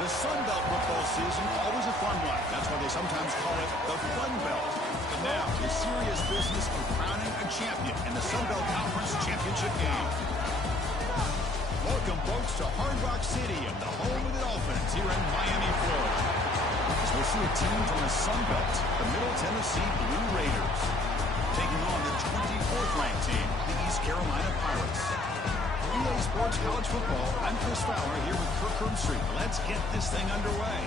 The Sunbelt football season, always a fun one. That's why they sometimes call it the Sunbelt. But now, the serious business of crowning a champion in the Sunbelt Conference Championship game. Welcome, folks, to Hard Rock Stadium, the home of the Dolphins here in Miami, Florida. As we'll see a team from the Sunbelt, the Middle Tennessee Blue Raiders, taking on the 24th ranked team, the East Carolina Pirates. EA's Sports College Football. I'm Chris Fowler here with Kirk Herbstreit. Let's get this thing underway.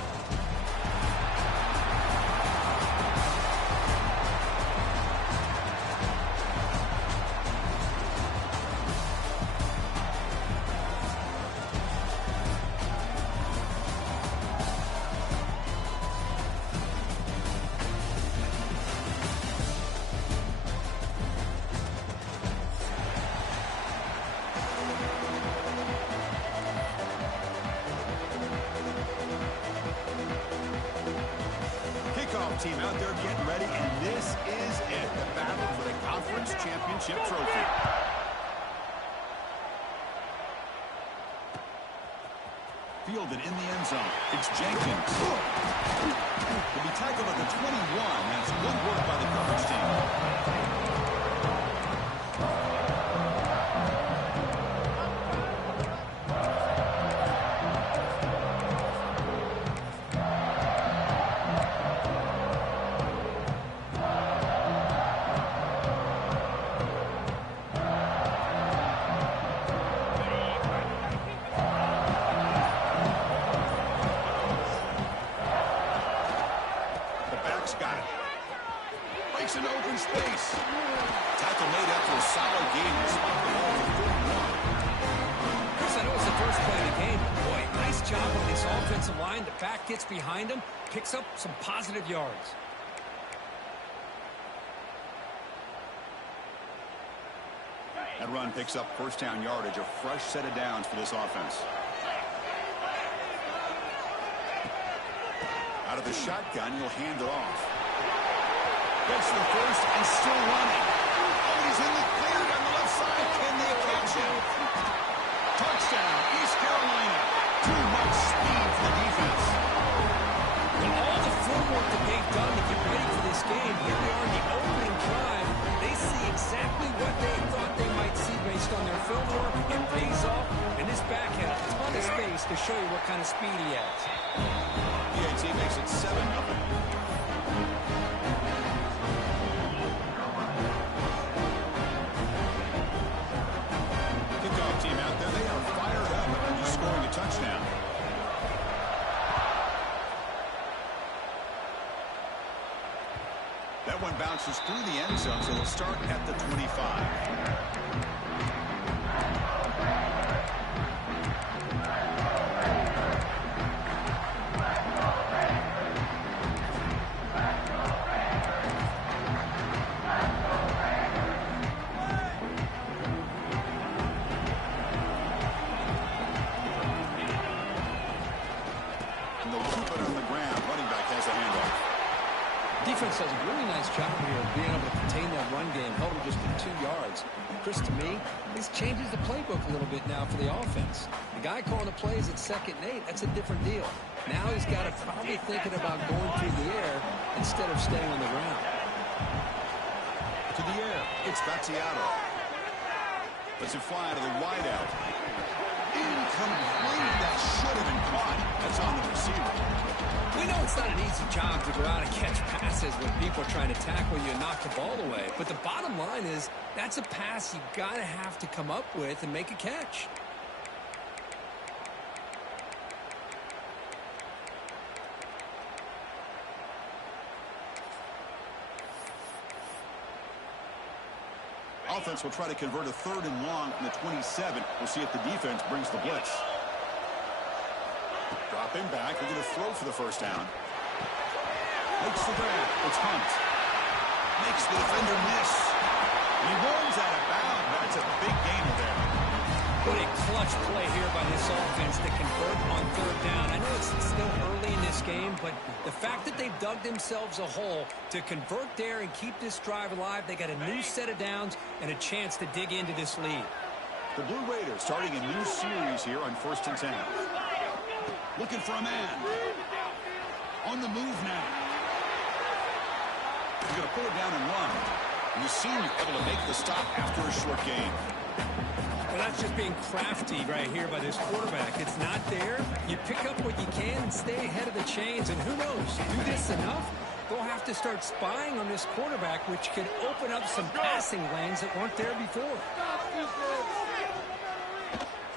Team out there getting ready, and this is it, the battle for the conference championship trophy. Fielded in the end zone. It's Jenkins. He'll be tackled at the 21. That's good work by the coverage team. Got it. Breaks an open space. Tackle made after a solid game. Spot the ball for 41. Chris, I know it's the first play of the game, but boy, nice job on this offensive line. The back gets behind him, picks up some positive yards. That run picks up first down yardage, a fresh set of downs for this offense. Out of the shotgun, he'll hand it off. Gets the first and still running. Oh, he's in the clear on the left side. Can they catch him? Touchdown, East Carolina. Too much speed for the defense. With all the footwork that they've done to get ready for this game, here we are in the opening drive. They see exactly what they thought they might see based on their film work. It pays off, and this back had a ton of space to show you what kind of speed he has. PAT makes it 7-0. Kickoff team out there, they are fired up. He's scoring a touchdown. That one bounces through the end zone, so they'll start at the 25. Defense does a really nice job here of being able to contain that run game, held him just to 2 yards. Chris, to me, this changes the playbook a little bit now for the offense. The guy calling the plays at 2nd and 8, that's a different deal. Now he's got to probably thinking about going through the air instead of staying on the ground. To the air, it's Battiato. Lets it fly out of the wideout. Incomplete. That should have been caught. That's on the receiver. We know it's not an easy job to go out and catch passes when people are trying to tackle you and knock the ball away. But the bottom line is that's a pass you got to have to come up with and make a catch. Offense will try to convert a 3rd and long from the 27. We'll see if the defense brings the blitz. Dropping back, looking to throw for the first down. Makes the grab. It's Hunt. Makes the defender miss. He runs out of bounds. That's a big gainer there. What a clutch play here by this offense to convert on 3rd down. I know it's still early in this game, but the fact that they've dug themselves a hole to convert there and keep this drive alive, they got a new set of downs and a chance to dig into this lead. The Blue Raiders starting a new series here on 1st and 10. Looking for a man. On the move now. He's going to pull it down and run. And the senior able to make the stop after a short gain. Well, that's just being crafty right here by this quarterback. It's not there. You pick up what you can and stay ahead of the chains. And who knows, do this enough, they'll have to start spying on this quarterback, which could open up some passing lanes that weren't there before.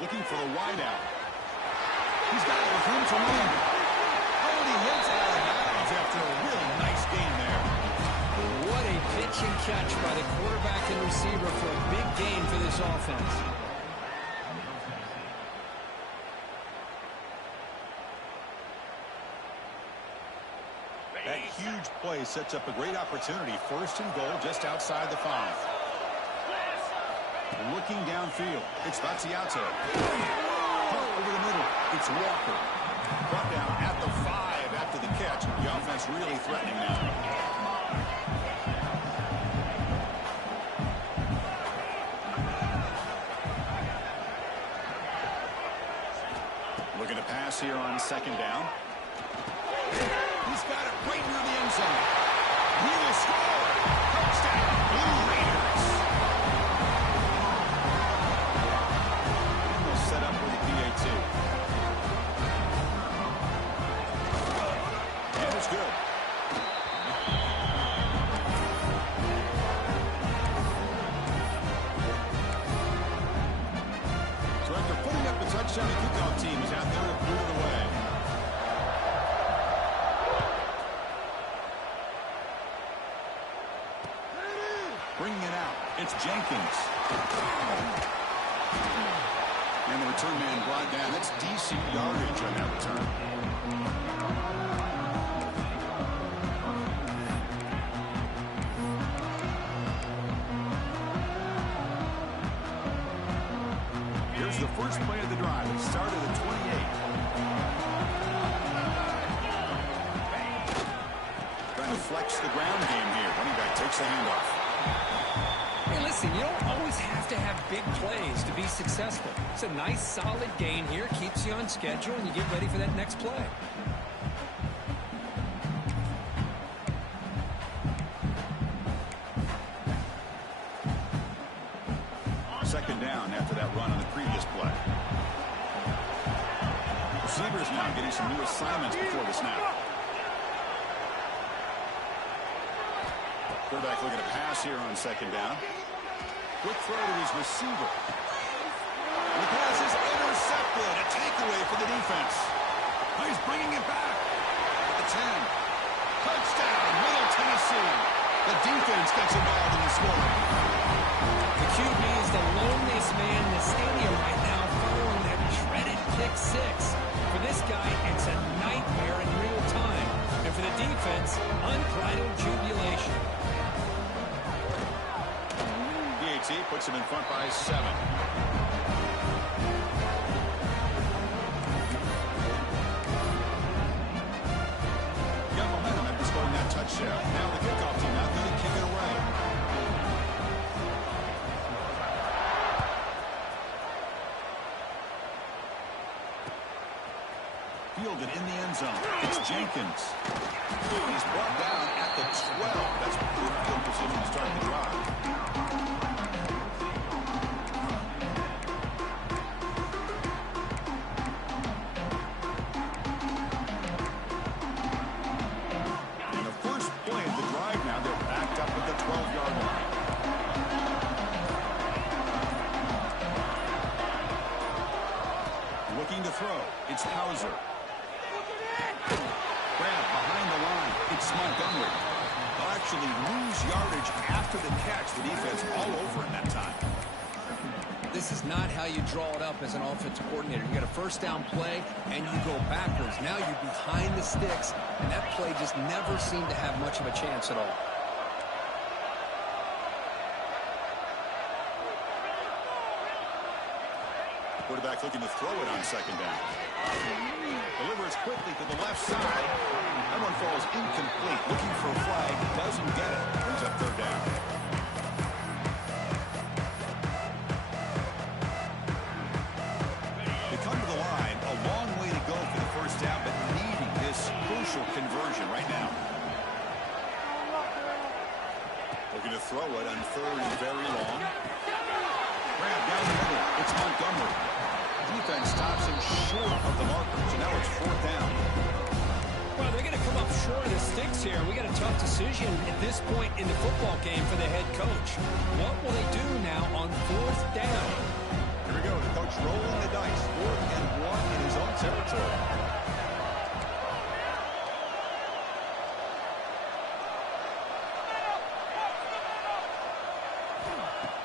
looking for the wide out. He's got it with room to run. Oh, and he hits it out of bounds after a really nice game there. What a pitch and catch by the quarterback and receiver for a big gain for this offense. That huge play sets up a great opportunity. First and goal just outside the 5. Looking downfield. It's Vatsiato. Over the middle. It's Walker. Brought down at the 5 after the catch. The offense really threatening now. Looking to pass here on second down. He's got it right near the end zone. He will score. Touchdown, Blue Raiders. And they'll set up with a PAT. And it's good. So after putting up the touchdown, the kickoff team is out there to put it away. Bringing it out, it's Jenkins. And the return man brought down. That's decent yardage on that return. Here's the first play of the drive. It started at 28. Trying to flex the ground game here. Running back takes the handoff. Hey, listen, you don't always have to have big plays to be successful. It's a nice, solid gain here. Keeps you on schedule, and you get ready for that next play. Second down after that run on the previous play. Receivers now getting some new assignments before the snap. Quarterback looking to pass here on second down. Quick throw to his receiver. And the pass is intercepted. A takeaway for the defense. Oh, he's bringing it back. At the 10. Touchdown, Middle Tennessee. The defense gets involved in the scoring. The QB is the loneliest man in the stadium right now following that dreaded pick 6. For this guy, it's a nightmare in real time. And for the defense, unbridled jubilation. Puts him in front by 7. Got momentum after scoring that touchdown. Now the kickoff team out there to kick it away. Fielded in the end zone. It's Jenkins. He's brought down at the 12. That's good field position to start the drive. Throw. It's Hauser. Grab behind the line. It's Montgomery. They'll actually lose yardage after the catch. The defense all over in that time. This is not how you draw it up as an offensive coordinator. You get a first down play, and you go backwards. Now you're behind the sticks, and that play just never seemed to have much of a chance at all. Quarterback looking to throw it on second down. Delivers quickly to the left side. That one falls incomplete. Looking for a flag. Doesn't get it. Brings up third down. They come to the line. A long way to go for the first down, but needing this crucial conversion right now. Looking to throw it on third and very long. Grab down the middle. It's Montgomery. Defense stops him short of the marker, so now it's fourth down. Well, they're going to come up short of the sticks here. We got a tough decision at this point in the football game for the head coach. What will they do now on fourth down? They're we go. The coach rolling the dice. 4th and 1 in his own territory.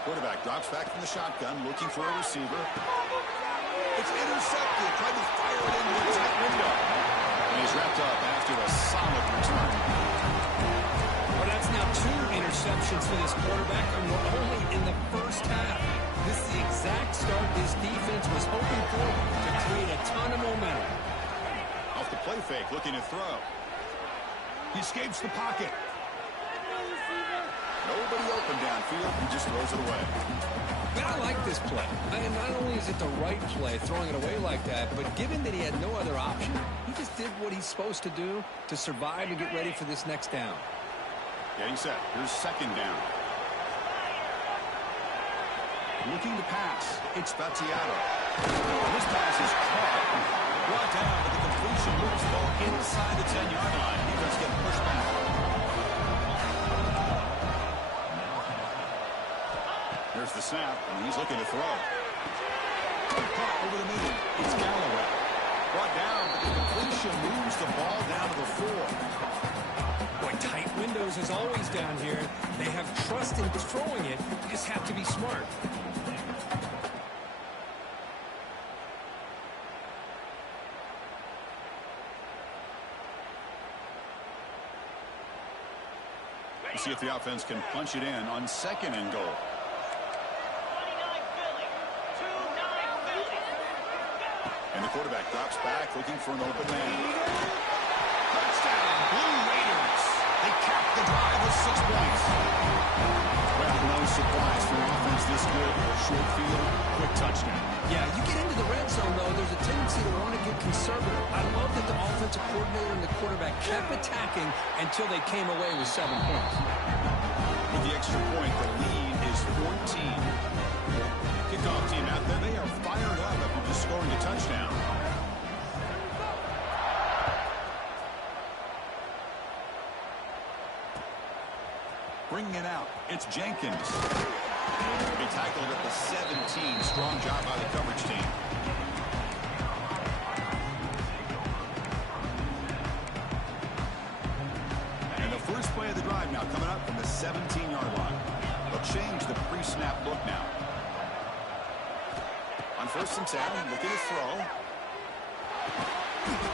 Quarterback drops back from the shotgun, looking for a receiver. It's intercepted. Tried to fire it into the tight window. And he's wrapped up after a solid return. Well, that's now 2 interceptions for this quarterback, and we're only in the first half. This is the exact start this defense was hoping for to create a ton of momentum. Off the play fake, looking to throw. He escapes the pocket. Nobody open downfield. He just throws it away. But I like this play. And not only is it the right play, throwing it away like that, but given that he had no other option, he just did what he's supposed to do to survive and get ready for this next down. Getting set. Here's 2nd down. Looking to pass. It's Battiato. This pass is caught. Brought down, but the completion moves the ball inside the 10-yard line. Defense getting pushed back. There's the snap, and he's looking to throw. Caught over the middle. It's Galloway. Brought down, but the completion moves the ball down to the 4. Boy, tight windows is always down here. They have trust in throwing it. You just have to be smart. Let's see if the offense can punch it in on 2nd and goal. And the quarterback drops back, looking for an open man. Touchdown, Blue Raiders. They cap the drive with 6 points. Well, no surprise for an offense this good. Short field, quick touchdown. Yeah, you get into the red zone, though, there's a tendency to want to get conservative. I love that the offensive coordinator and the quarterback kept attacking until they came away with 7 points. With the extra point, the lead is 14. Kickoff team out there, they are fired up after just scoring a touchdown. Bringing it out, it's Jenkins. He tackled at the 17. Strong job by the coverage team. And the first play of the drive now coming up from the 17-yard line. They'll change the pre-snap look now. On 1st and 10, looking to throw.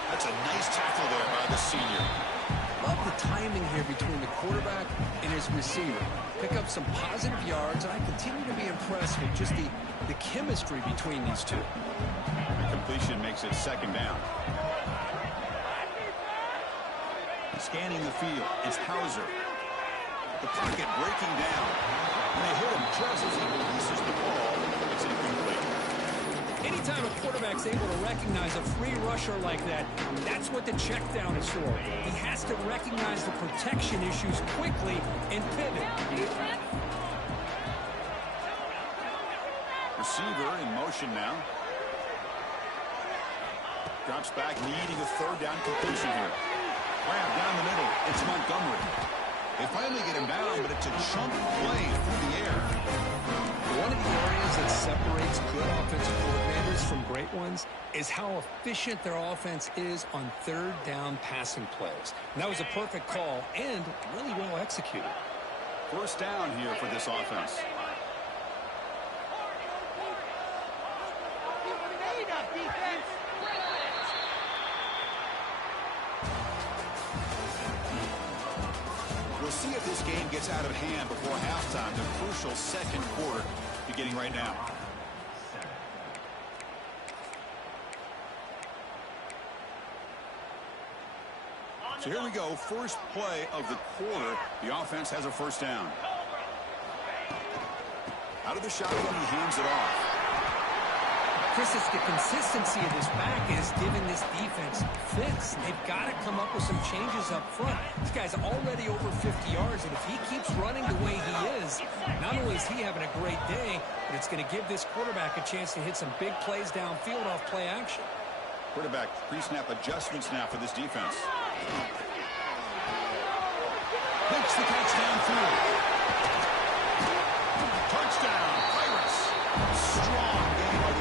That's a nice tackle there by the senior. Love the timing here between the quarterback and his receiver. Pick up some positive yards, and I continue to be impressed with just the chemistry between these two. The completion makes it 2nd down. Scanning the field, it's Hauser. The pocket breaking down. And they hit him just as he releases the ball. It's incomplete. Anytime a quarterback's able to recognize a free rusher like that, that's what the check down is for. He has to recognize the protection issues quickly and pivot. Receiver in motion now. Drops back, needing a 3rd down completion here. Grab down the middle. It's Montgomery. They finally get him down, but it's a chunk play through the air. One of the areas that separates good offensive coordinators from great ones is how efficient their offense is on 3rd down passing plays. And that was a perfect call and really well executed. 1st down here for this offense. We'll see if this game gets out of hand before halftime. The crucial 2nd quarter beginning right now. So here we go. First play of the quarter. The offense has a 1st down. Out of the shotgun, he hands it off. Chris, it's the consistency of this back is giving this defense fits. They've got to come up with some changes up front. This guy's already over 50 yards, and if he keeps running the way he is, not only is he having a great day, but it's going to give this quarterback a chance to hit some big plays downfield off play action. Quarterback pre-snap adjustments now for this defense. Makes the catch downfield. Touchdown, Pirates. Strong game by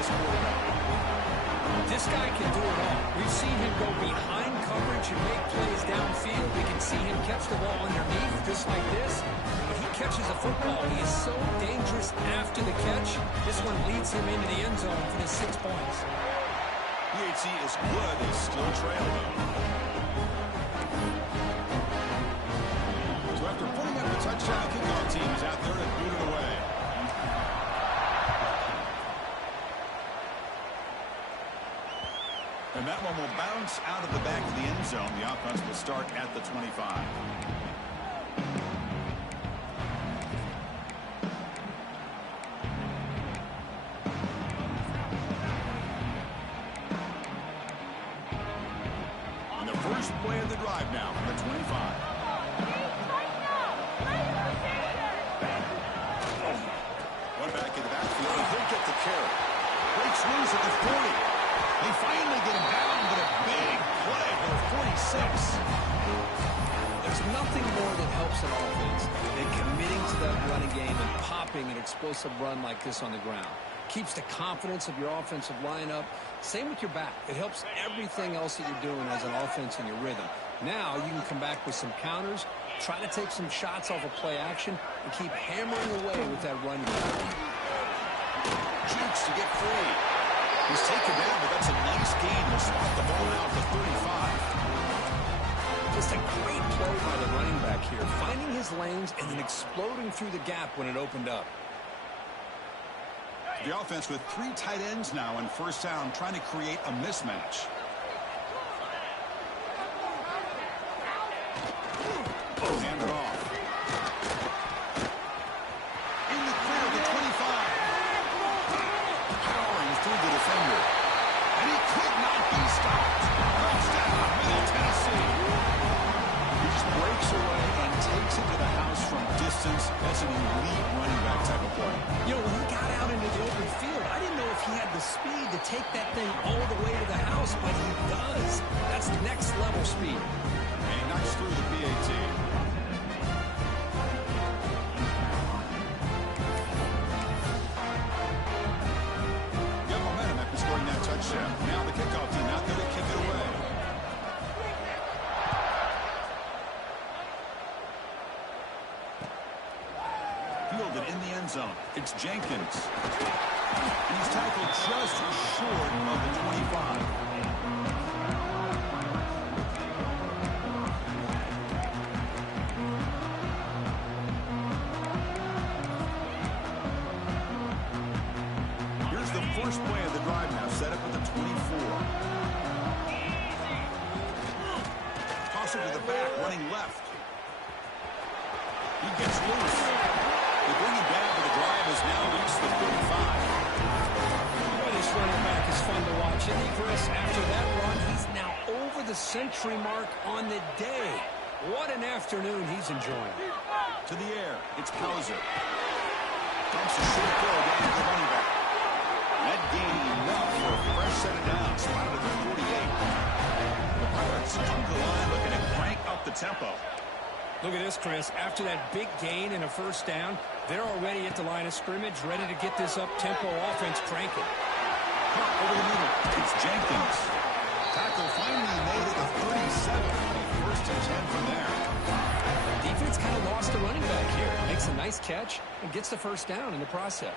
This guy can do it all. We've seen him go behind coverage and make plays downfield. We can see him catch the ball underneath, just like this. When he catches a football, he is so dangerous after the catch. This one leads him into the end zone for the 6 points. PAT is good. They still trail, though. So after putting up the touchdown, kickoff team is out there to boot it away. And that one will bounce out of the back of the end zone. The offense will start at the 25. And the first play of the drive now from the 25. One back in the backfield, and he'll get the carry. Breaks loose at the 40. They finally get him down, but a big play for the 46. There's nothing more that helps an offense than committing to that running game and popping an explosive run like this on the ground. Keeps the confidence of your offensive lineup. Same with your back. It helps everything else that you're doing as an offense in your rhythm. Now you can come back with some counters, try to take some shots off of play action, and keep hammering away with that run game. Jukes to get free. He's taken down, but that's a nice gain. He'll spot the ball now at the 35. Just a great play by the running back here, finding his lanes and then exploding through the gap when it opened up. The offense with 3 tight ends now on first down, trying to create a mismatch. Hand it off. In the clear, the 25. Powering through the defender. And he could not be stopped. Touchdown, Middle Tennessee. He just breaks away and takes it to the house from distance. That's an elite running back type of play. You know, when he got out into the open field, I didn't know if he had the speed to take that thing all the way to the house, but he does. That's next level speed. And he knocks through the PAT. Got momentum after scoring that touchdown. Now the kickoff team out there to kick it away. Fielded in the end zone. It's Jenkins. And he's tackled just short of the 25. Here's the first play of the drive now, set up at the 24. Toss it to the back, running left. He gets loose. They bring him down, but the drive has now reached the 35. Boy, this running back is fun to watch, isn't he, Chris? After that run, he's now over the century mark on the day. What an afternoon he's enjoying. To the air, it's Pauser. Dumps a short throw down to the running back. That gain enough for a fresh set of downs, spotted at the 48. The Pirates come to the line looking to crank up the tempo. Look at this, Chris. After that big gain and a first down, they're already at the line of scrimmage, ready to get this up-tempo offense cranking. Cut over the middle. It's Jenkins. Tackle finally made at the 37. First and 10 from there. Defense kind of lost the running back here. Makes a nice catch and gets the first down in the process.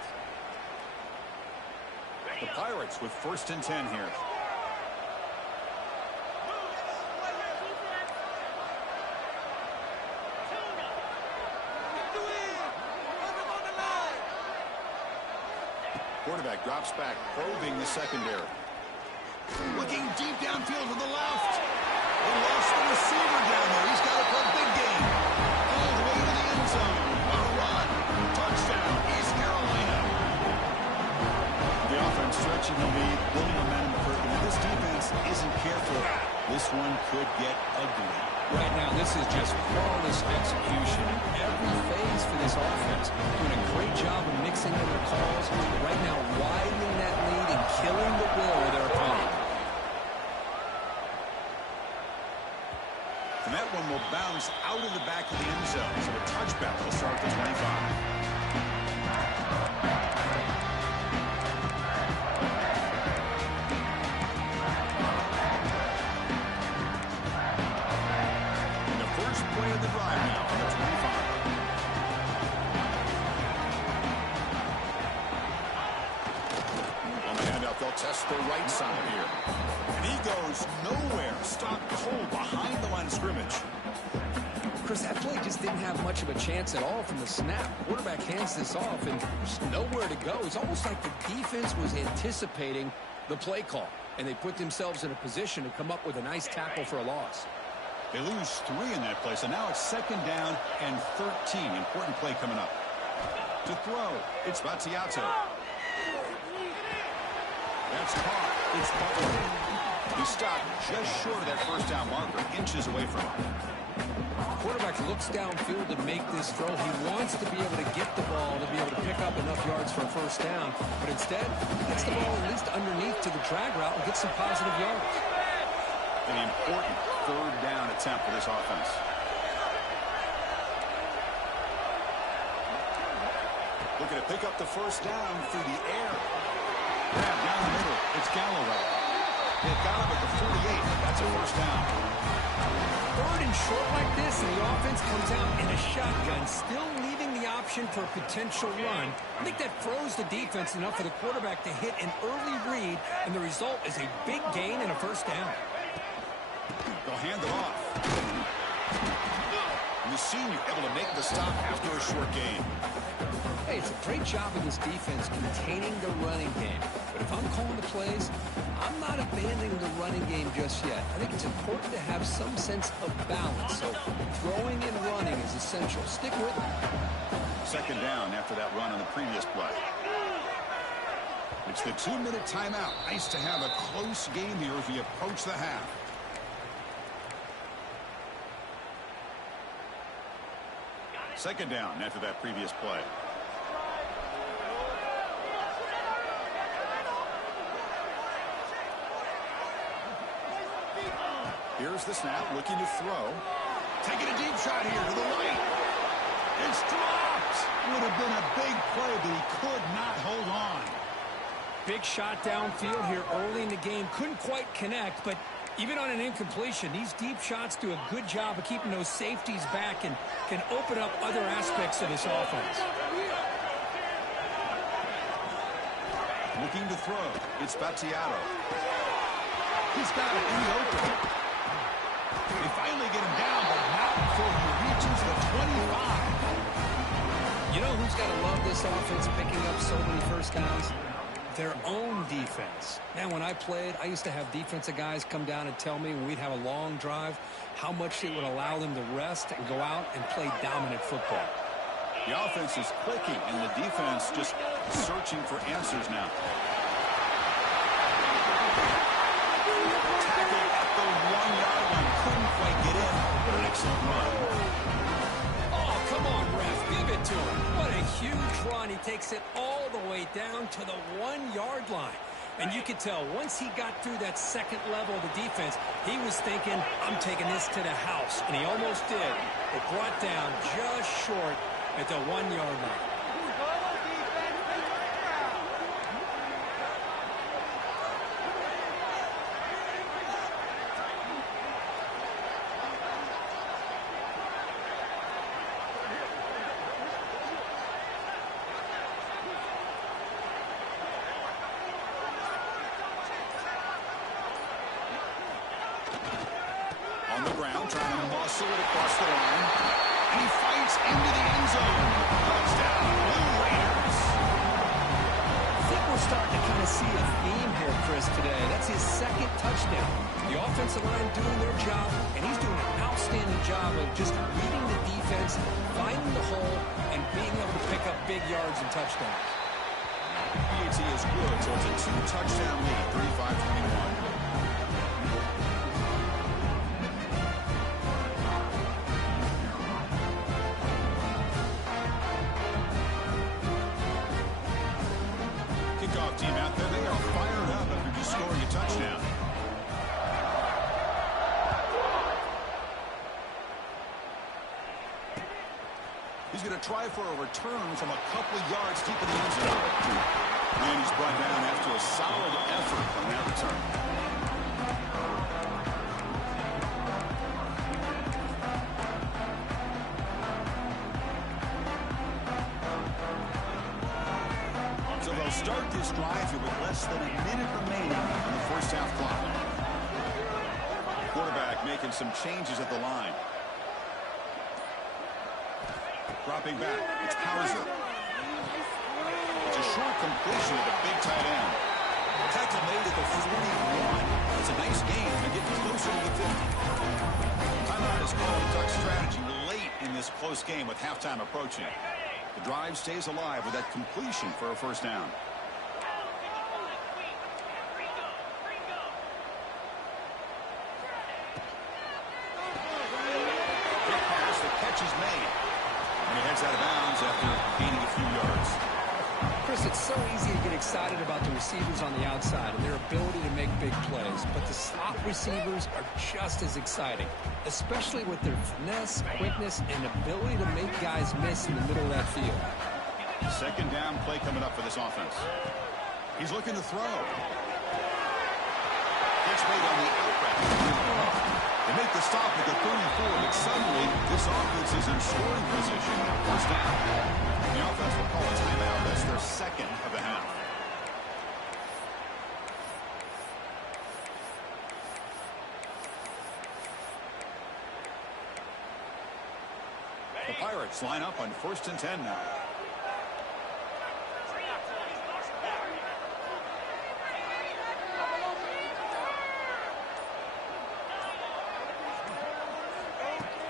The Pirates with first and 10 here. Quarterback drops back, probing the secondary. Looking deep downfield to the left. They lost the receiver down there. He's got it for a big gain. All the way to the end zone. On a run. Touchdown, East Carolina. The offense stretching the lead, building momentum quick. And if this defense isn't careful, this one could get ugly. Right now, this is just flawless execution in every phase for this offense. Doing a great job of mixing in the calls. Right now, widening that lead and killing the will of their opponent. And that one will bounce out of the back of the end zone. So a touchback will start at the 25. works the right side here. And he goes nowhere. Stopped cold behind the line of scrimmage. Chris, that play just didn't have much of a chance at all from the snap. Quarterback hands this off, and there's nowhere to go. It's almost like the defense was anticipating the play call, and they put themselves in a position to come up with a nice tackle for a loss. They lose 3 in that play, so now it's 2nd down and 13. Important play coming up. To throw, it's Battiato. That's caught. It's Butler. He stopped just short of that first down marker, inches away from him. Quarterback looks downfield to make this throw. He wants to be able to get the ball to be able to pick up enough yards for a first down, but instead, he gets the ball at least underneath to the drag route and gets some positive yards. An important 3rd down attempt for this offense. Looking to pick up the first down through the air. Grab down the middle. It's Galloway. They've got him at the 48. That's a first down. 3rd and short like this, and the offense comes out in a shotgun, still leaving the option for a potential run. I think that froze the defense enough for the quarterback to hit an early read, and the result is a big gain and a first down. They'll hand it off. And the senior able to make the stop after a short gain. Hey, it's a great job of this defense containing the running game. But if I'm calling the plays, I'm not abandoning the running game just yet. I think it's important to have some sense of balance. So throwing and running is essential. Stick with it. 2nd down after that run on the previous play. It's the 2-minute timeout. Nice to have a close game here as we approach the half. Second down after that previous play. Here's the snap, looking to throw. Taking a deep shot here to the right. It's dropped. Would have been a big play, but he could not hold on. Big shot downfield here early in the game. Couldn't quite connect, but even on an incompletion, these deep shots do a good job of keeping those safeties back and can open up other aspects of this offense. Looking to throw. It's Battiato. He's got it in the open. They finally get him down, but not before he reaches the 25. You know who's got to love this offense picking up so many first downs? Their own defense. Man, when I played, I used to have defensive guys come down and tell me when we'd have a long drive how much it would allow them to rest and go out and play dominant football. The offense is clicking, and the defense just searching for answers now. Tackle at the 1-yard line. Couldn't quite get in, but an excellent run. Oh, come on, ref. Give it to him. What a huge run. He takes it all the way down to the 1-yard line. And you could tell once he got through that second level of the defense, he was thinking, I'm taking this to the house. And he almost did. It brought down just short at the 1-yard line. On the ground, trying to muscle it across the line. And he fights into the end zone. Touchdown, Blue Raiders. I think we're starting to kind of see a theme here, Chris, today. That's his 2nd touchdown. The offensive line doing their job, and he's doing an outstanding job of just reading the defense, finding the hole, and being able to pick up big yards and touchdowns. PAT is good, so it's a 2-touchdown lead, 35-21. Team out there, they are fired up after just scoring a touchdown. He's going to try for a return from a couple of yards deep in the end zone. And he's brought down after a solid effort on that return. So they'll start this drive here with less than a minute remaining making some changes at the line. Dropping back, it's Hauser. It's a short completion of the big tight end. Tackle made at the 41. It's a nice game. They're getting closer to the 50. Timeout is called. Duck strategy late in this close game with halftime approaching. The drive stays alive with that completion for a first down. Quick pass, the catch is made. And he heads out of bounds after gaining a few yards. Chris, it's so easy to get excited about the receivers on the outside and their ability to make big plays, but the slot receivers are just as exciting, especially with their finesse, quickness, and ability to make guys miss in the middle of that field. Second down play coming up for this offense. He's looking to throw. Gets made on the out route. They make the stop at the 34, but suddenly this offense is in scoring position. First down. The offense will call a timeout. That's their second of the half. The Pirates line up on 1st and 10 now.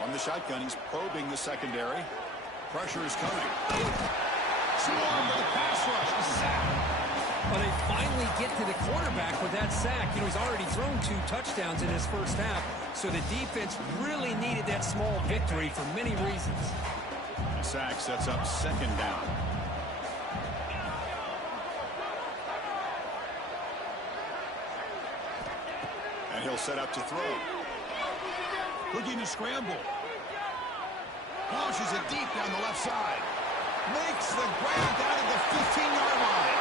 On the shotgun, he's probing the secondary. Pressure is coming. Swarm with a pass rush. A sack. Well, they finally get to the quarterback with that sack. You know, he's already thrown 2 touchdowns in his first half, so the defense really needed that small victory for many reasons. The sack sets up second down. And he'll set up to throw. Looking to scramble. Launches it deep down the left side. Makes the grab down at the 15-yard line.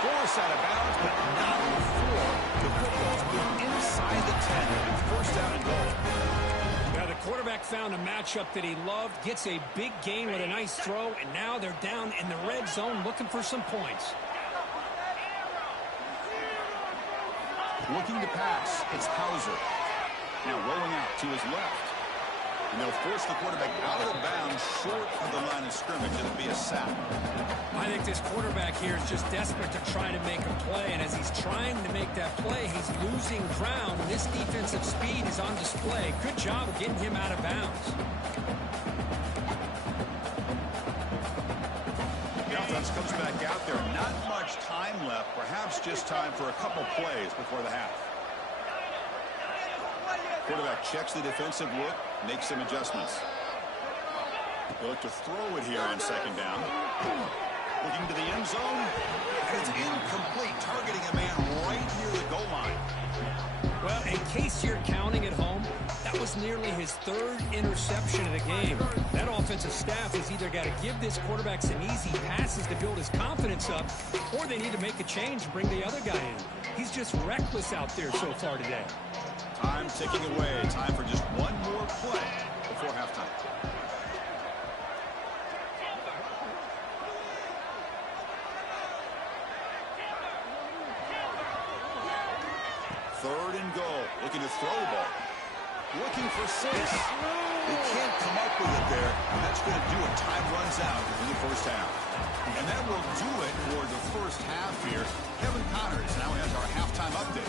Forced out of bounds, but not before the football's moved inside the 10. And first down and goal. Now the quarterback found a matchup that he loved, gets a big gain with a nice throw, and now they're down in the red zone looking for some points. Looking to pass, it's Hauser. Now rolling out to his left. And they'll force the quarterback out of the bounds short of the line of scrimmage. It'll be a sack. I think this quarterback here is just desperate to try to make a play. And as he's trying to make that play, he's losing ground. And this defensive speed is on display. Good job of getting him out of bounds. The offense comes back out there. Not much time left. Perhaps just time for a couple plays before the half. Quarterback checks the defensive look, makes some adjustments. They'll look to throw it here on second down. Looking to the end zone, and it's incomplete, targeting a man right near the goal line. Well, in case you're counting at home, that was nearly his 3rd interception of the game. That offensive staff has either got to give this quarterback some easy passes to build his confidence up, or they need to make a change and bring the other guy in. He's just reckless out there so far today. Time ticking away. Time for just one more play before halftime. Third and goal. Looking to throw the ball. Looking for 6. They can't come up with it there, and that's going to do it. Time runs out in the first half. And that will do it for the first half here. Kevin Connors now has our halftime update.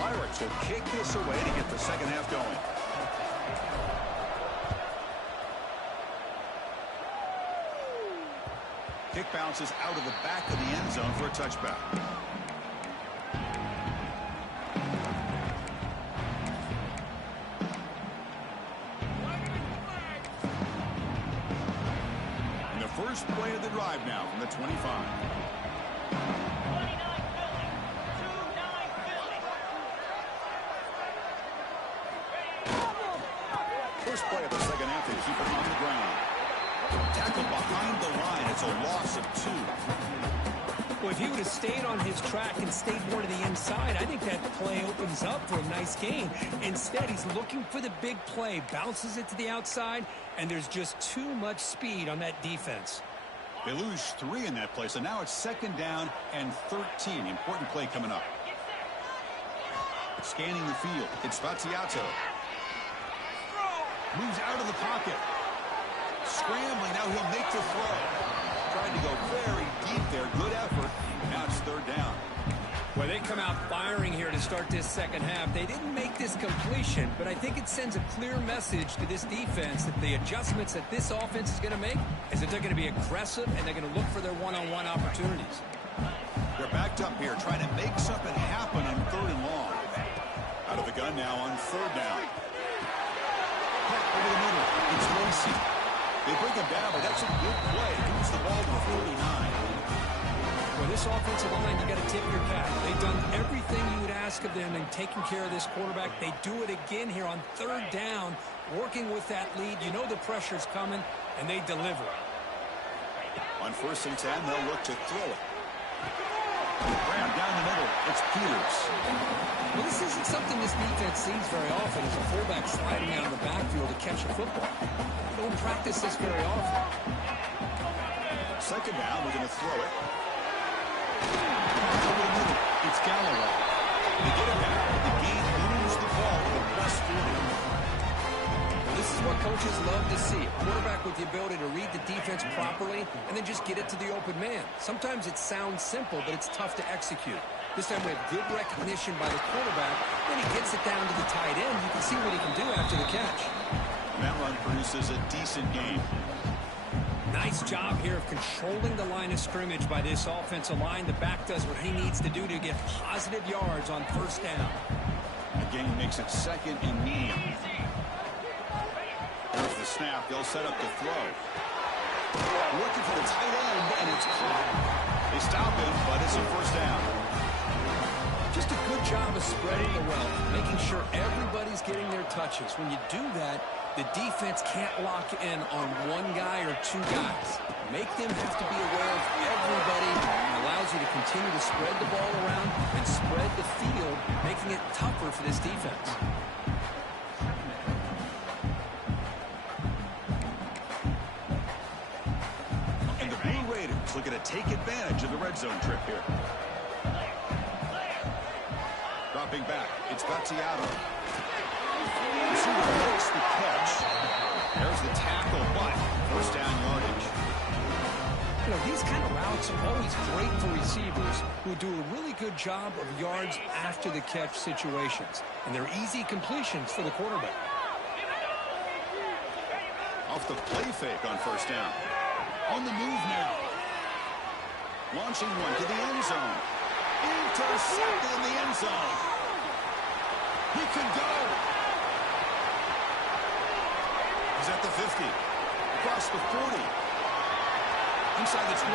Pirates will kick this away to get the second half going. Kick bounces out of the back of the end zone for a touchback. And the first play of the drive now from the 25. First play of the second half, they keep it on the ground. Tackled behind the line. It's a loss of 2. Well, if he would have stayed on his track and stayed more to the inside, I think that play opens up for a nice gain. Instead, he's looking for the big play, bounces it to the outside, and there's just too much speed on that defense. They lose 3 in that play, so now it's 2nd down and 13. Important play coming up. Scanning the field, it's Spaziato. Moves out of the pocket. Scrambling, now he'll make the throw. Trying to go very deep there, good effort. Now it's 3rd down. Well, they come out firing here to start this second half. They didn't make this completion, but I think it sends a clear message to this defense that the adjustments that this offense is going to make is that they're going to be aggressive and they're going to look for their one-on-one opportunities. They're backed up here, trying to make something happen on 3rd and long. Out of the gun now on 3rd down. Cut over the middle. It's Lacey. They bring him down, but that's a good play. Moves the ball to the 49. Well, this offensive line, you got to tip your cap. They've done everything you would ask of them in taking care of this quarterback. They do it again here on 3rd down, working with that lead. You know the pressure's coming, and they deliver. On 1st and 10, they'll look to throw it. Graham down the middle. It's Peters. Well, this isn't something this defense sees very often, as a fullback sliding out of the backfield to catch a football. They don't practice this very often. 2nd down, we're going to throw it. Over the middle, it's Galloway. They get it back. The game moves the ball to +40. Well, this is what coaches love to see. A quarterback with the ability to read the defense properly and then just get it to the open man. Sometimes it sounds simple, but it's tough to execute. This time we have good recognition by the quarterback. Then he gets it down to the tight end. You can see what he can do after the catch. That run produces a decent game. Nice job here of controlling the line of scrimmage by this offensive line. The back does what he needs to do to get positive yards on 1st down. The game makes it 2nd and medium. There's the snap. They'll set up the throw. Looking for the tight end, and it's caught. They stop him, but it's a 1st down. Just a good job of spreading the wealth, making sure everybody's getting their touches. When you do that, the defense can't lock in on one guy or 2 guys. Make them have to be aware of everybody. It allows you to continue to spread the ball around and spread the field, making it tougher for this defense. And the Blue Raiders looking to take advantage of the red zone trip here. Dropping back, it's Spaziato. Receiver makes the catch. There's the tackle, but 1st down yardage. You know, these kind of routes are always great for receivers who do a really good job of yards after the catch situations. And they're easy completions for the quarterback. Off the play fake on 1st down. On the move now. Launching one to the end zone. Intercepted in the end zone. He can go. He's at the 50. Across the 40. Inside the 20.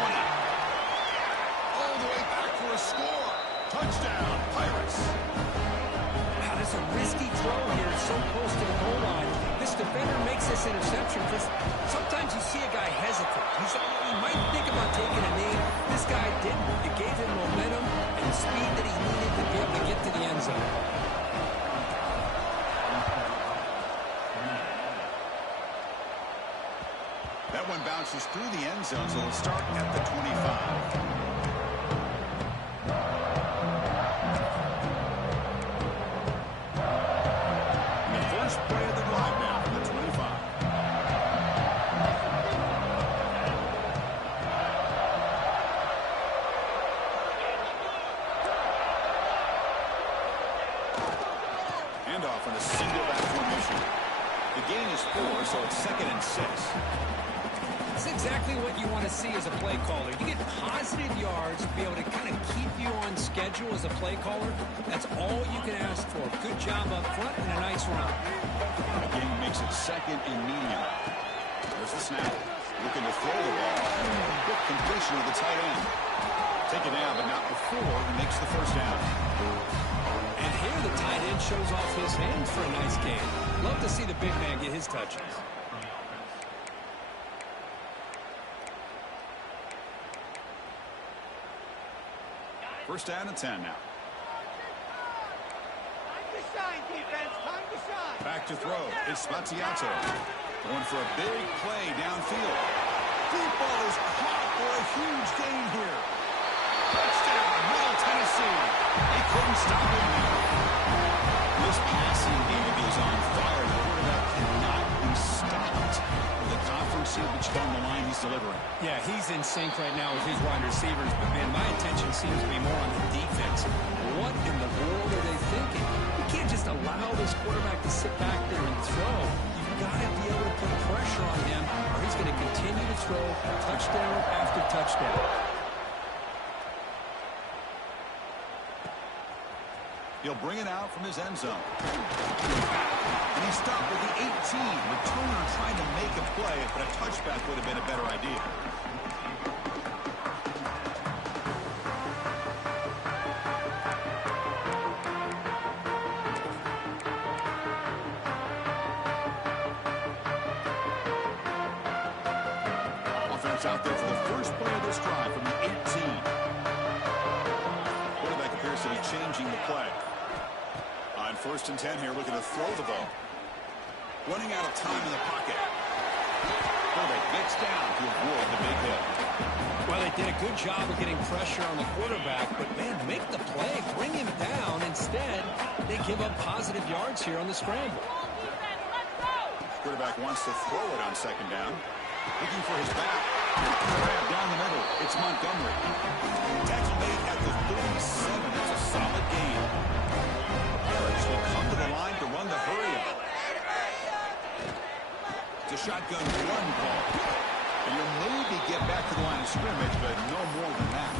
All the way back for a score. Touchdown, Pirates. Now, that's a risky throw here, so close to the goal line. This defender makes this interception because sometimes you see a guy hesitate. He might think about taking a knee. This guy didn't. It gave him momentum and the speed that he needed to be able to get to the end zone. That one bounces through the end zone, so it'll start at the 25. The first play of the drive now from the 25. Handoff in a single back formation. The gain is 4, so it's 2nd and 6. That's exactly what you want to see as a play caller. You get positive yards to be able to kind of keep you on schedule as a play caller. That's all you can ask for. Good job up front and a nice run. The game makes it 2nd and medium. There's the snap. Looking to throw the ball. Quick completion of the tight end. Take it down, but not before he makes the 1st down. And here the tight end shows off his hands for a nice game. Love to see the big man get his touches. First down and 10 now. Back to throw. It's Spatiato. Going for a big play downfield. Deep ball is caught for a huge gain here. Touchdown, Middle Tennessee. They couldn't stop him there. This passing game is on fire. The quarterback cannot be stopped. The conference championship on the line he's delivering. Yeah, he's in sync right now with his wide receivers, but man, my attention seems to be more on the defense. What in the world are they thinking? You can't just allow this quarterback to sit back there and throw. You've got to be able to put pressure on him, or he's going to continue to throw touchdown after touchdown. He'll bring it out from his end zone. And he stopped with the 18. Returner trying to make a play, but a touchback would have been a better idea. Offense out there for the first play of this drive from the 18. Quarterback appears to be changing the play. On first and 10 here, looking to throw the ball. Running out of time in the pocket. Quarterback gets down to avoid the big hit. Well, they did a good job of getting pressure on the quarterback, but man, make the play, bring him down. Instead, they give up positive yards here on the scramble. Quarterback wants to throw it on second down. Looking for his back. Grab down the middle. It's Montgomery. Tackle made at the 37. That's a solid gain. Will come to the line to run the hurry up. It's a shotgun run call. And you'll maybe get back to the line of scrimmage, but no more than that.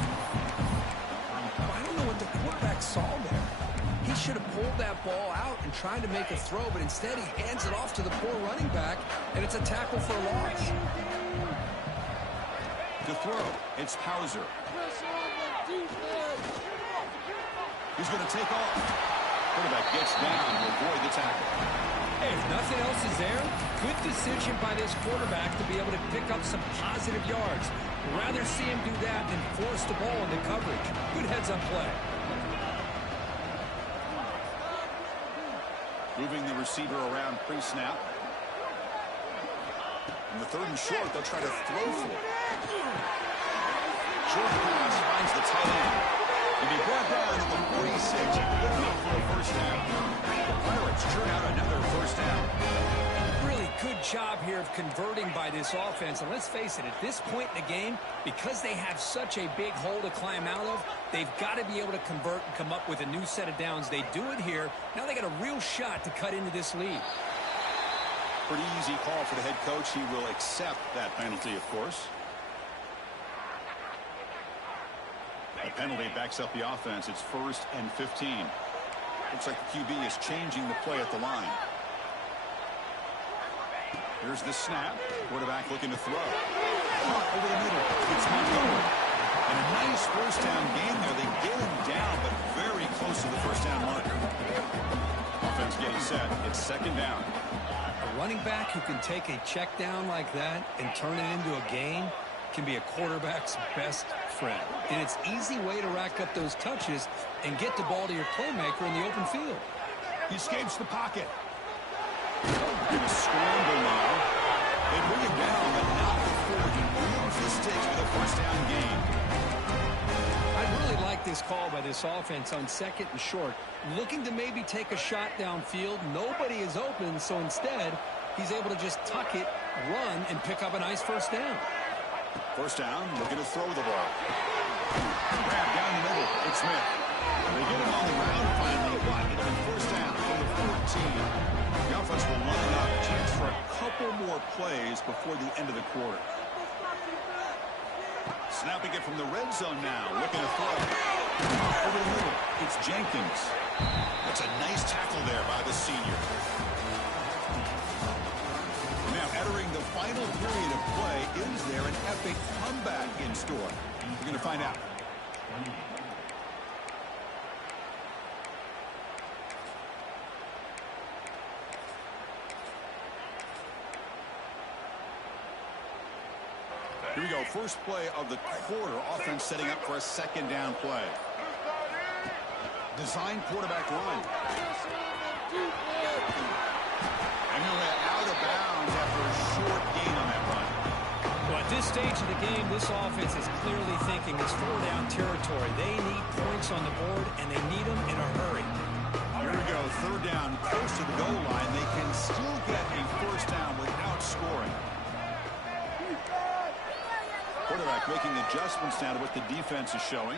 I don't know what the quarterback saw there. He should have pulled that ball out and tried to make a throw, but instead he hands it off to the poor running back, and it's a tackle for a loss. To throw, it's Hauser. He's going to take off. Quarterback gets down to avoid the tackle. Hey, if nothing else is there, good decision by this quarterback to be able to pick up some positive yards. Rather see him do that than force the ball into coverage. Good heads-up play. Moving the receiver around pre-snap. In the third and short, they'll try to throw for it. Short pass finds the tight end. He'll be brought down to the 46. Good enough for a first down. The Pirates churn out another first down. Really good job here of converting by this offense. And let's face it, at this point in the game, because they have such a big hole to climb out of, they've got to be able to convert and come up with a new set of downs. They do it here. Now they got a real shot to cut into this lead. Pretty easy call for the head coach. He will accept that penalty, of course. A penalty backs up the offense. It's first and 15. Looks like the QB is changing the play at the line. Here's the snap. Quarterback looking to throw. Over the middle. It's Montgomery. And a nice first down gain there. They get him down, but very close to the first down marker. Offense getting set. It's second down. A running back who can take a check down like that and turn it into a gain can be a quarterback's best friend. And it's an easy way to rack up those touches and get the ball to your playmaker in the open field. He escapes the pocket. In a scramble now. They bring it down, but not before he moves the sticks with a first down gain. I really like this call by this offense on second and short. Looking to maybe take a shot downfield. Nobody is open, so instead, he's able to just tuck it, run, and pick up a nice first down. First down, looking to throw the ball. Grab down the middle. It's Smith. They get him on the ground finally. What? It's a first down from the 14. The offense will line up. A chance for a couple more plays before the end of the quarter. Snapping it from the red zone now. Looking to throw. Over the middle. It's Jenkins. That's a nice tackle there by the senior. Now entering the final period of play. Is there an epic comeback in store? We're going to find out. Here we go. First play of the quarter. Offense setting up for a second down play. Design quarterback run. And he'll head out of bounds after a short gain on that run. Well, at this stage of the game, this offense is clearly thinking it's 4-down territory. They need points on the board, and they need them in a hurry. Here we go, third down, close to the goal line. They can still get a first down without scoring. Quarterback making adjustments now to what the defense is showing.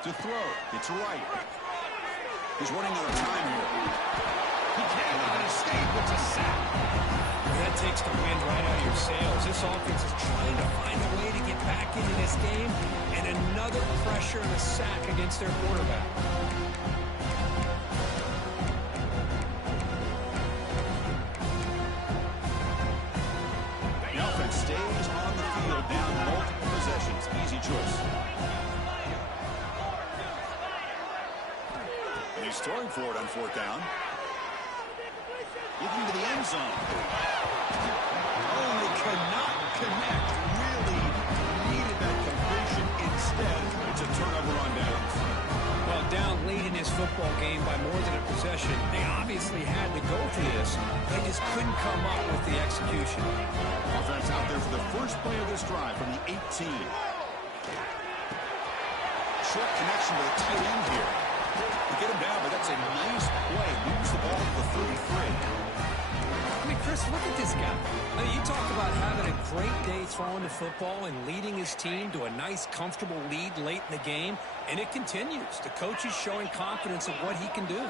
To throw, it's right. He's running out of time here. He can't let it escape. It's a sack. That takes the wind right out of your sails. This offense is trying to find a way to get back into this game, and another pressure and a sack against their quarterback. The offense stays on the field, down multiple possessions. Easy choice. And he's throwing for it on fourth down. Looking to the end zone. Oh, they cannot connect. Really needed that completion. Instead, it's a turnover on downs. Well, down late in this football game by more than a possession, they obviously had to go for this. They just couldn't come up with the execution. Offense out there for the first play of this drive from the 18. Short connection to the tight end here. To get him down, but that's a nice play. Moves the ball to the 33. I mean, Chris, look at this guy. I mean, you talk about having a great day throwing the football and leading his team to a nice, comfortable lead late in the game, and it continues. The coach is showing confidence of what he can do.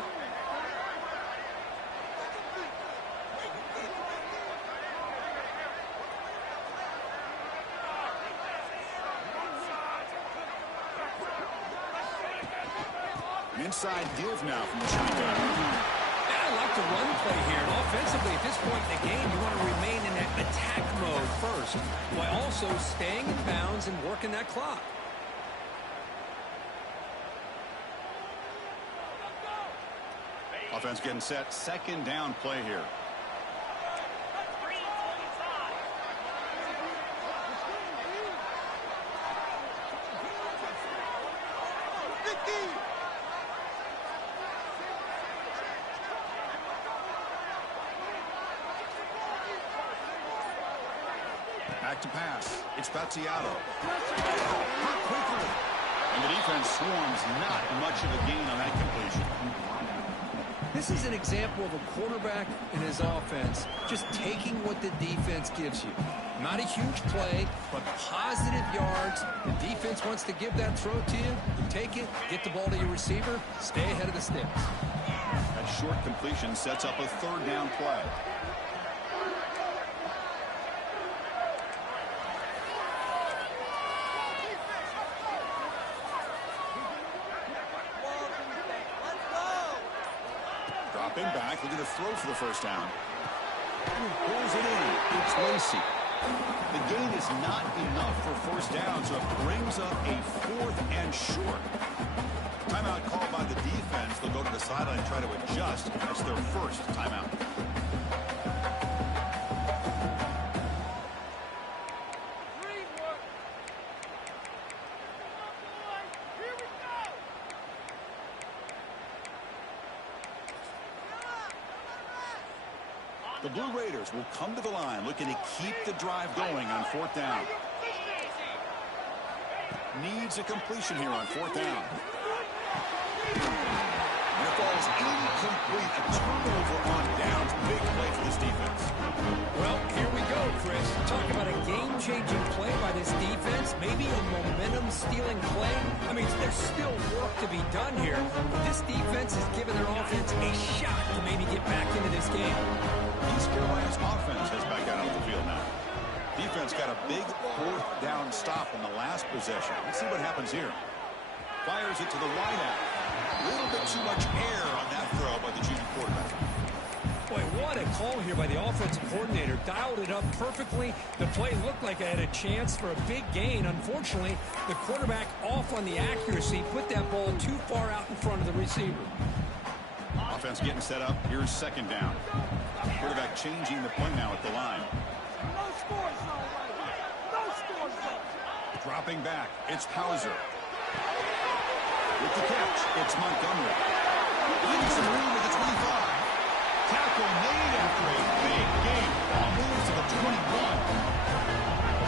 Inside give now from the shotgun. I like the run play here. And offensively, at this point in the game, you want to remain in that attack mode first, while also staying in bounds and working that clock. Offense getting set. Second down play here. Back to pass. It's Battiato. Not quickly. And the defense swarms. Not much of a gain on that completion. This is an example of a quarterback and his offense just taking what the defense gives you. Not a huge play, but positive yards. The defense wants to give that throw to you. You take it, get the ball to your receiver, stay ahead of the sticks. That short completion sets up a third down play. Dropping back, looking to throw for the first down. Pulls it in. It's Lacey. The gain is not enough for first down, so it brings up a fourth and short. Timeout called by the defense. They'll go to the sideline and try to adjust. That's their first timeout. The Blue Raiders will come to the line looking to keep the drive going on fourth down. Needs a completion here on fourth down. And it falls incomplete. A turnover on downs. Big play for this defense. Well, here we go, Chris. Talk about a game-changing play by this defense. Maybe a momentum-stealing play. I mean, there's still work to be done here. But this defense has given their offense a shot to maybe get back into this game. East Carolina's offense has back out on the field now. Defense got a big fourth down stop in the last possession. Let's see what happens here. Fires it to the wideout. A little bit too much air on that throw by the junior quarterback. Boy, what a call here by the offensive coordinator. Dialed it up perfectly. The play looked like it had a chance for a big gain. Unfortunately, the quarterback off on the accuracy, put that ball too far out in front of the receiver. Offense getting set up. Here's second down. Quarterback changing the play now at the line. No score zone right here. No score zone. Dropping back. It's Hauser. With the catch, it's Montgomery. Finding some room at the 25. Tackle made after a big game. Ball moves to the 21.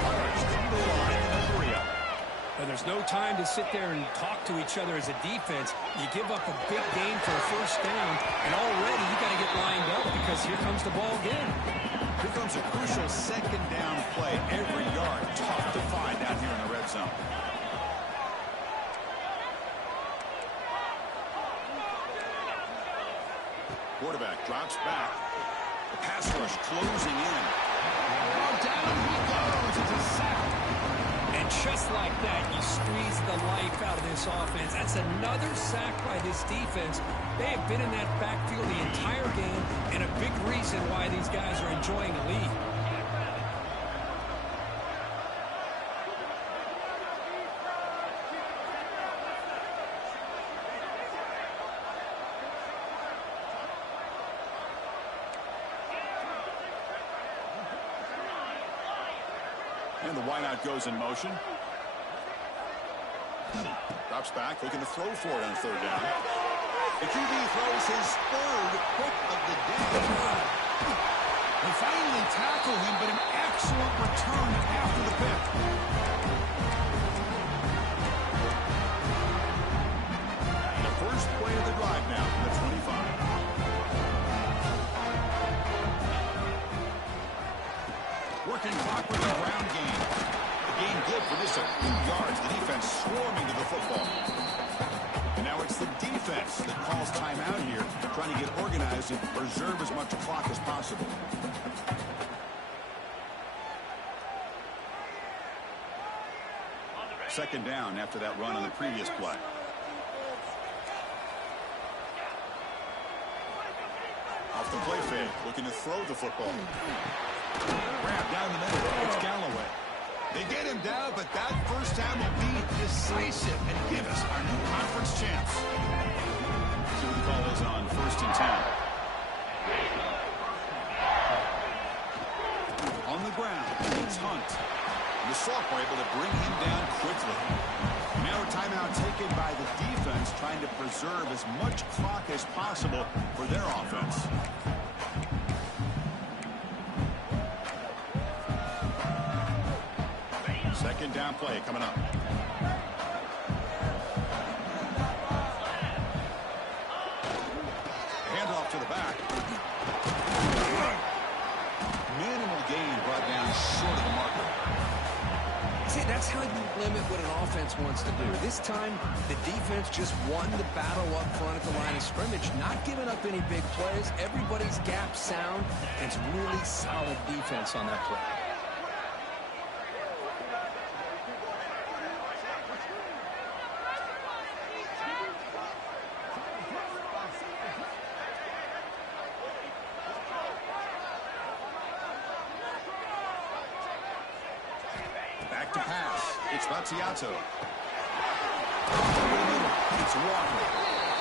Runners come to the line and hurry up. And there's no time to sit there and talk to each other as a defense. You give up a big gain for a first down, and already you got to get lined up because here comes the ball again. Here comes a crucial second down play. Every yard tough to find out here in the red zone. Quarterback drops back. The pass rush closing in. Oh, down he goes. It's a sack. And just like that, you squeeze the life out of this offense. That's another sack by this defense. They have been in that backfield the entire game, and a big reason why these guys are enjoying the lead. And the wideout goes in motion. Drops back, looking to throw for it on third down. The QB throws his third pick of the day. They finally tackle him, but an excellent return after the pick. The first play of the drive now, the 25. Working clock with the ground game. The game good for just a few yards. The defense swarming to the football. And now it's the defense that calls timeout here, trying to get organized and preserve as much clock as possible. Second down after that run on the previous play. Off the play fake, looking to throw the football. Grab down the middle. It's Galloway. They get him down, but that first time will be decisive and give us our new conference champs. See what the call is on 1st and 10. On the ground, it's Hunt. The sophomore able to bring him down quickly. Now a timeout taken by the defense, trying to preserve as much clock as possible for their offense. Second down play coming up. Handoff to the back. Minimal gain brought down short of the marker. See, that's how you limit what an offense wants to do. This time, the defense just won the battle up front at the line of scrimmage, not giving up any big plays. Everybody's gap sound. It's really solid defense on that play. Back to pass. It's Mazziato. It's Walker.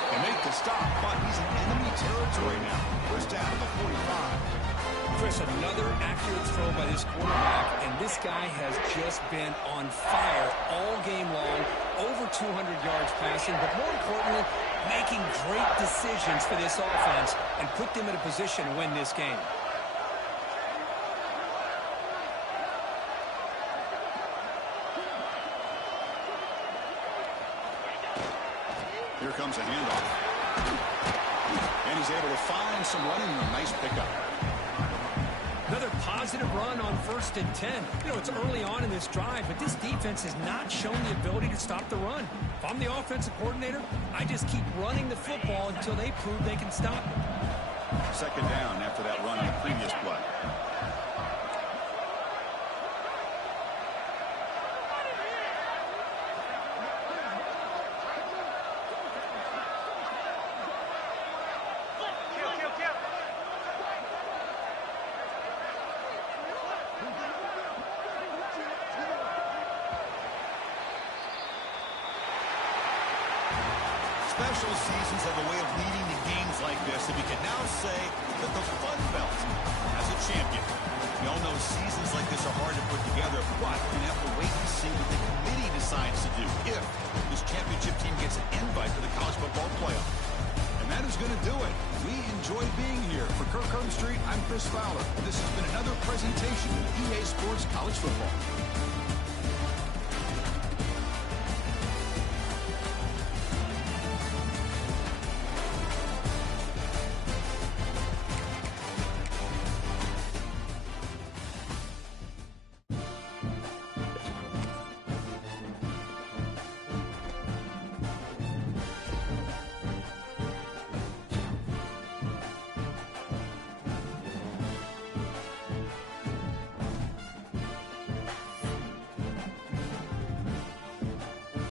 They make the stop, but he's in enemy territory now. First down at the 45. Chris, another accurate throw by this quarterback, and this guy has just been on fire all game long, over 200 yards passing, but more importantly, making great decisions for this offense and put them in a position to win this game. Here comes a handoff. And he's able to find some running room. Nice pickup. Another positive run on 1st and 10. You know, it's early on in this drive, but this defense has not shown the ability to stop the run. If I'm the offensive coordinator, I just keep running the football until they prove they can stop it. Second down after that run on the previous play. Special seasons have a way of leading to games like this, and we can now say that the Sunbelt has a champion. We all know seasons like this are hard to put together, but we're going to have to wait and see what the committee decides to do if this championship team gets an invite to the college football playoff. And that is going to do it. We enjoy being here. For Kirk Street, I'm Chris Fowler. This has been another presentation of EA Sports College Football.